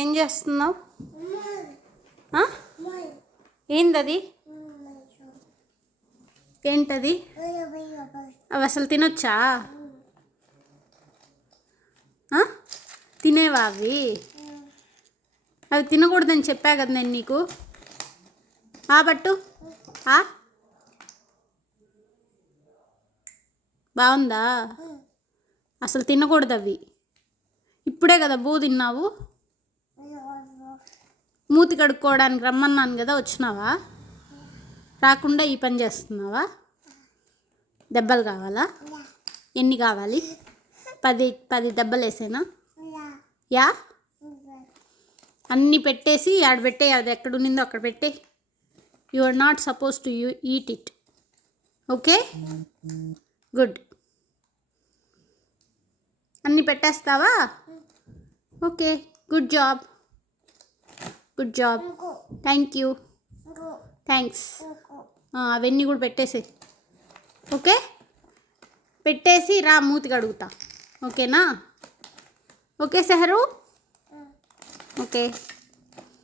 ఏం చేస్తున్నావు? ఏందది? ఏంటది? అవి అసలు తినొచ్చా? తినేవా అవి? అవి తినకూడదని చెప్పా కదా నేను నీకు. బట్టు బాగుందా? అసలు తినకూడదు అవి. ఇప్పుడే కదా బూ తిన్నావు. మూతి కడుక్కోవడానికి రమ్మన్నాను కదా, వచ్చినావా? రాకుండా ఈ పని చేస్తున్నావా? దెబ్బలు కావాలా? ఎన్ని కావాలి? 10 దెబ్బలు వేసేనా? యా అన్నీ పెట్టేసి ఆడ పెట్టే, అది ఎక్కడ ఉన్నిందో అక్కడ పెట్టే. You are not suppose to eat it. Okay, good. అన్నీ పెట్టేస్తావా? Okay, good job. Good job. Thank you. Thanks. అవన్నీ కూడా పెట్టేసి, ఓకే, పెట్టేసి రా, మూతి కడుగుతా. ఓకేనా? ఓకే సెహరు. ఓకే.